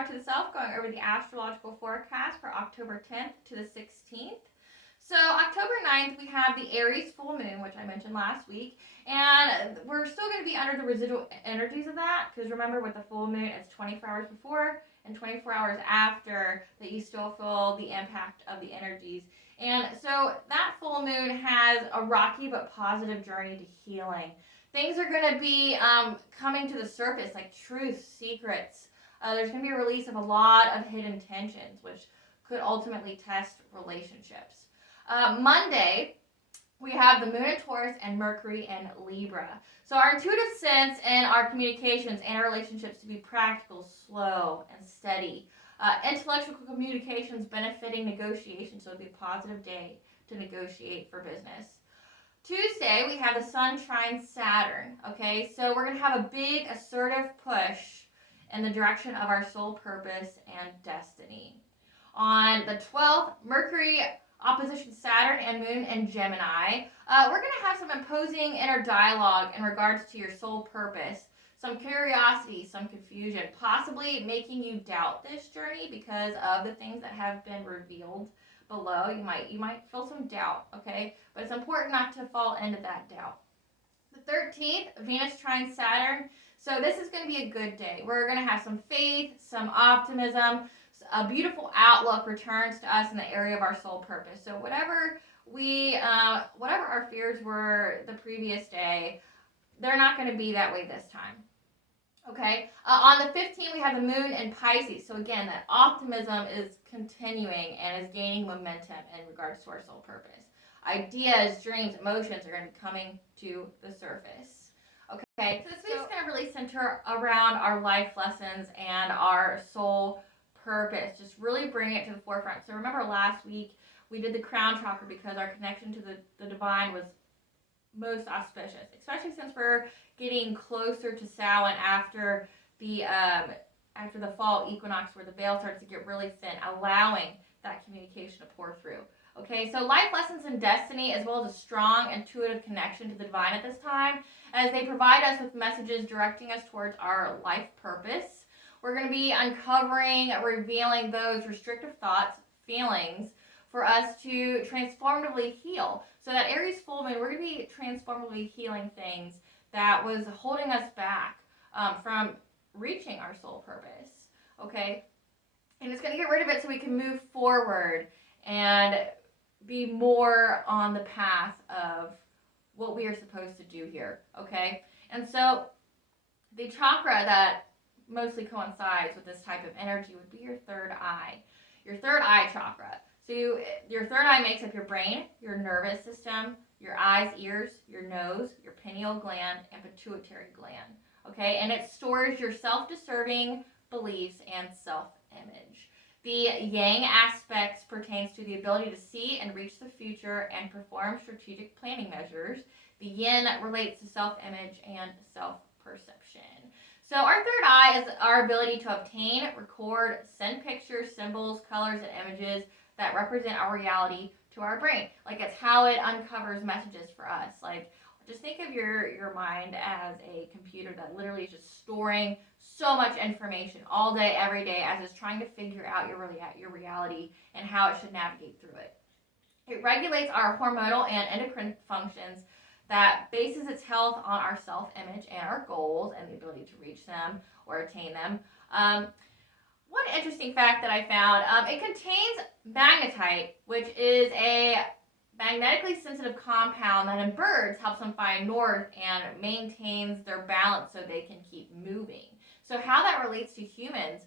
Talk to the Self, going over the astrological forecast for October 10th to the 16th. So October 9th, we have the Aries full moon, which I mentioned last week, and we're still going to be under the residual energies of that, because remember with the full moon, it's 24 hours before and 24 hours after that you still feel the impact of the energies. And so that full moon has a rocky but positive journey to healing. Things are going to be coming to the surface, like truths, secrets. There's going to be a release of a lot of hidden tensions, which could ultimately test relationships. Monday, we have the moon in Taurus and Mercury in Libra. So our intuitive sense and our communications and our relationships to be practical, slow, and steady. Intellectual communications benefiting negotiation, so it'll be a positive day to negotiate for business. Tuesday, we have the Sun trine Saturn, okay? So we're going to have a big assertive push in the direction of our soul purpose and destiny. On the 12th, Mercury opposition Saturn and Moon in Gemini. We're going to have some imposing inner dialogue in regards to your soul purpose. Some curiosity, some confusion, possibly making you doubt this journey because of the things that have been revealed below. You might feel some doubt, okay? But it's important not to fall into that doubt. The 13th, Venus trine Saturn. So this is going to be a good day. We're going to have some faith, some optimism, a beautiful outlook returns to us in the area of our soul purpose. So whatever our fears were the previous day, they're not going to be that way this time. Okay, on the 15th, we have the moon in Pisces. So again, that optimism is continuing and is gaining momentum in regards to our soul purpose. Ideas, dreams, emotions are going to be coming to the surface. Okay, so this week's going to really center around our life lessons and our soul purpose. Just really bring it to the forefront. So remember last week, we did the crown chakra because our connection to the divine was most auspicious, especially since we're getting closer to Samhain after the fall equinox, where the veil starts to get really thin, allowing that communication to pour through. Okay, so life lessons and destiny, as well as a strong intuitive connection to the divine at this time, as they provide us with messages directing us towards our life purpose. We're going to be uncovering, revealing those restrictive thoughts, feelings, for us to transformatively heal. So that Aries full moon, we're going to be transformatively healing things that was holding us back from reaching our soul purpose, okay? And it's going to get rid of it so we can move forward and be more on the path of what we are supposed to do here, okay? And so the chakra that mostly coincides with this type of energy would be your third eye chakra. So your third eye makes up your brain, your nervous system, your eyes, ears, your nose, your pineal gland, and pituitary gland. Okay, and it stores your self-deserving beliefs and self-image. The yang aspects pertains to the ability to see and reach the future and perform strategic planning measures. The yin relates to self-image and self-perception. So our third eye is our ability to obtain, record, send pictures, symbols, colors, and images that represent our reality to our brain. Like, it's how it uncovers messages for us. Like, just think of your mind as a computer that literally is just storing so much information all day, every day, as it's trying to figure out your reality and how it should navigate through it. It regulates our hormonal and endocrine functions that bases its health on our self-image and our goals and the ability to reach them or attain them. One interesting fact that I found, it contains magnetite, which is a magnetically sensitive compound that in birds helps them find north and maintains their balance so they can keep moving. So how that relates to humans,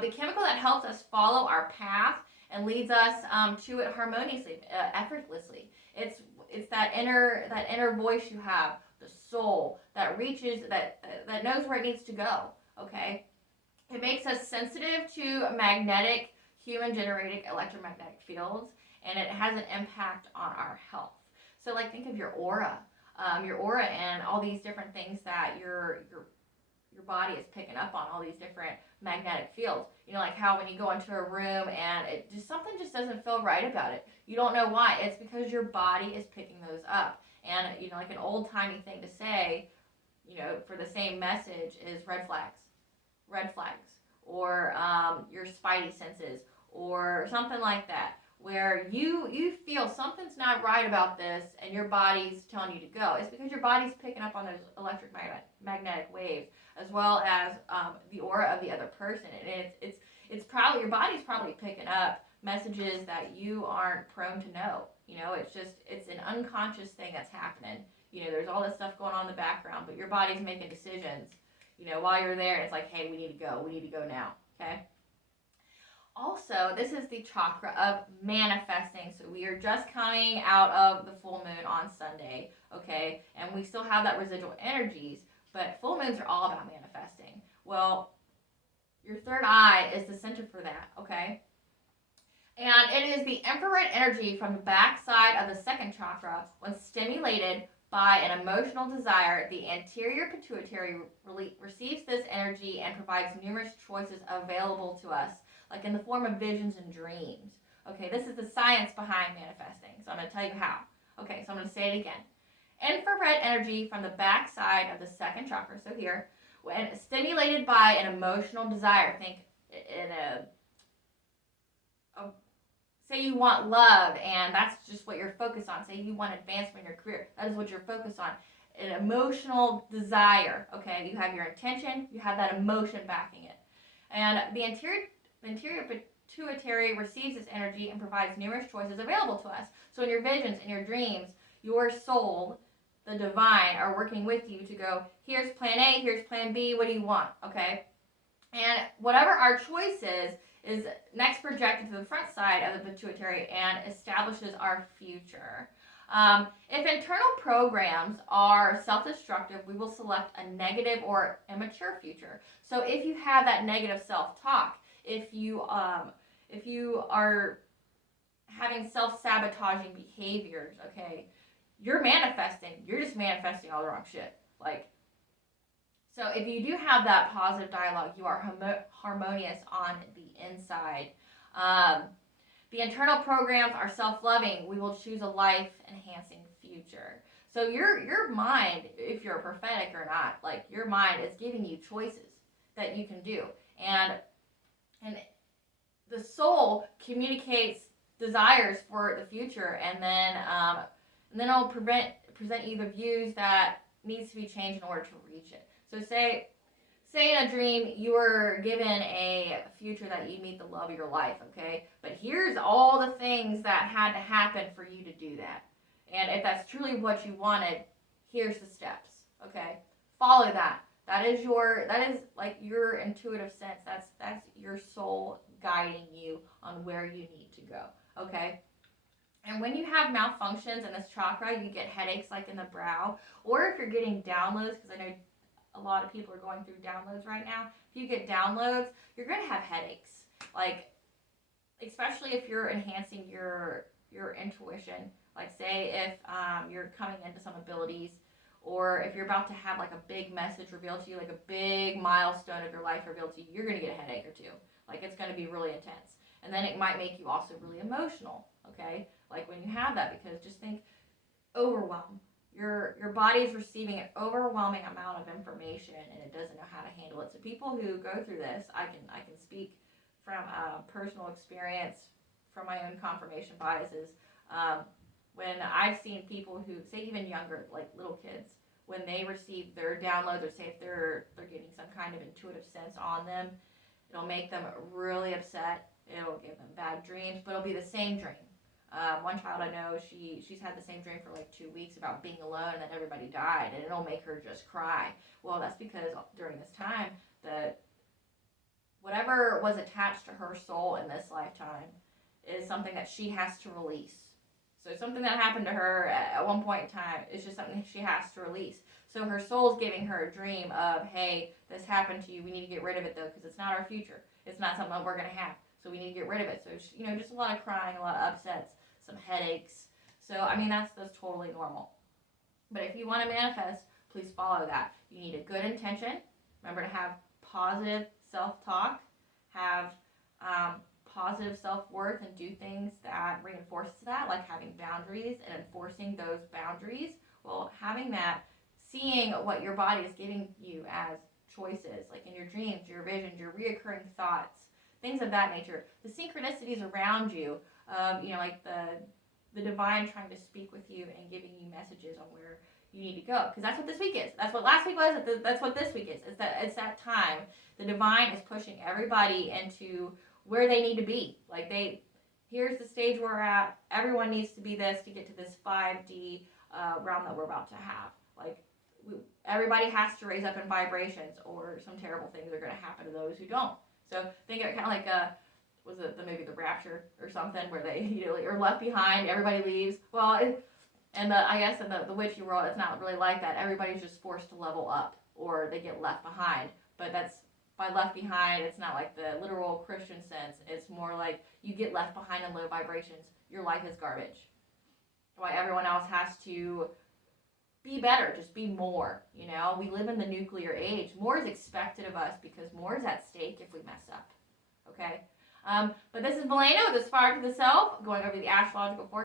the chemical that helps us follow our path and leads us to it harmoniously, effortlessly. It's that inner voice you have, the soul that reaches, that knows where it needs to go, okay? It makes us sensitive to magnetic, human-generated electromagnetic fields, and it has an impact on our health. So, like, think of your aura and all these different things that your body is picking up on, all these different magnetic fields. You know, like how when you go into a room and something just doesn't feel right about it. You don't know why. It's because your body is picking those up. And, you know, like an old-timey thing to say, you know, for the same message is red flags. Red flags. or your spidey senses or something like that, where you feel something's not right about this and your body's telling you to go. It's because your body's picking up on those electromagnetic waves, as well as the aura of the other person, and it's probably, your body's probably picking up messages that you aren't prone to know. It's an unconscious thing that's happening. There's all this stuff going on in the background, but your body's making decisions, while you're there. It's like, hey, we need to go now. Okay. Also, this is the chakra of manifesting. So we are just coming out of the full moon on Sunday, okay? And we still have that residual energies, but full moons are all about manifesting. Well, your third eye is the center for that, okay? And it is the infrared energy from the backside of the second chakra. When stimulated by an emotional desire, the anterior pituitary receives this energy and provides numerous choices available to us, like in the form of visions and dreams. Okay, this is the science behind manifesting. So I'm going to tell you how. Okay, so I'm going to say it again. Infrared energy from the backside of the second chakra, so here, when stimulated by an emotional desire, think in say you want love and that's just what you're focused on. Say you want advancement in your career. That is what you're focused on. An emotional desire, okay? You have your intention, you have that emotion backing it. And the anterior pituitary receives this energy and provides numerous choices available to us. So in your visions, in your dreams, your soul, the divine, are working with you to go, here's plan A, here's plan B, what do you want, okay? And whatever our choice is next projected to the front side of the pituitary and establishes our future. If internal programs are self-destructive, we will select a negative or immature future. So if you have that negative self-talk, if you are having self-sabotaging behaviors, okay, you're just manifesting all the wrong shit. So if you do have that positive dialogue, you are harmonious on the inside. The internal programs are self-loving. We will choose a life-enhancing future. So your mind, if you're prophetic or not, your mind is giving you choices that you can do. And the soul communicates desires for the future, and then it'll present you the views that needs to be changed in order to reach it. So say in a dream you were given a future that you meet the love of your life, okay? But here's all the things that had to happen for you to do that. And if that's truly what you wanted, here's the steps, okay? Follow that. That is like your intuitive sense. That's your soul guiding you on where you need to go, okay? And when you have malfunctions in this chakra, you get headaches like in the brow, or if you're getting downloads, because I know a lot of people are going through downloads right now. If you get downloads, you're going to have headaches. Especially if you're enhancing your intuition. Say if you're coming into some abilities, or if you're about to have a big message revealed to you, a big milestone of your life revealed to you, you're going to get a headache or two. It's going to be really intense. And then it might make you also really emotional, okay? When you have that, because just think overwhelm. Your body is receiving an overwhelming amount of information and it doesn't know how to handle it. So people who go through this, I can speak from personal experience, from my own confirmation biases. When I've seen people who, say even younger, little kids, when they receive their downloads, or say if they're getting some kind of intuitive sense on them, it'll make them really upset. It'll give them bad dreams, but it'll be the same dream. One child I know, she's had the same dream for 2 weeks about being alone and that everybody died, and it'll make her just cry. Well, that's because during this time, whatever was attached to her soul in this lifetime is something that she has to release. So something that happened to her at one point in time is just something she has to release. So her soul's giving her a dream of, hey, this happened to you. We need to get rid of it, though, because it's not our future. It's not something that we're going to have. So we need to get rid of it. So, just a lot of crying, a lot of upsets, some headaches. So, that's totally normal. But if you want to manifest, please follow that. You need a good intention. Remember to have positive self-talk, have positive self-worth, and do things that reinforces that, like having boundaries and enforcing those boundaries. Well, having that, seeing what your body is giving you as choices, like in your dreams, your visions, your reoccurring thoughts, things of that nature. The synchronicities around you, like the divine trying to speak with you and giving you messages on where you need to go, because that's what this week is. That's what last week was. That's what this week is. It's that time. The divine is pushing everybody into where they need to be. Like here's the stage we're at. Everyone needs to be this to get to this 5D realm that we're about to have. Like everybody has to raise up in vibrations, or some terrible things are going to happen to those who don't. So think of it kind of like was it maybe the Rapture or something, where they are left behind, everybody leaves. Well, I guess in the witchy world, it's not really like that. Everybody's just forced to level up, or they get left behind. But that's by left behind, it's not like the literal Christian sense. It's more like you get left behind in low vibrations. Your life is garbage. Why everyone else has to be better, just be more. We live in the nuclear age. More is expected of us because more is at stake if we mess up. Okay? But this is Valena with Aspire to the Self, going over the astrological forecast.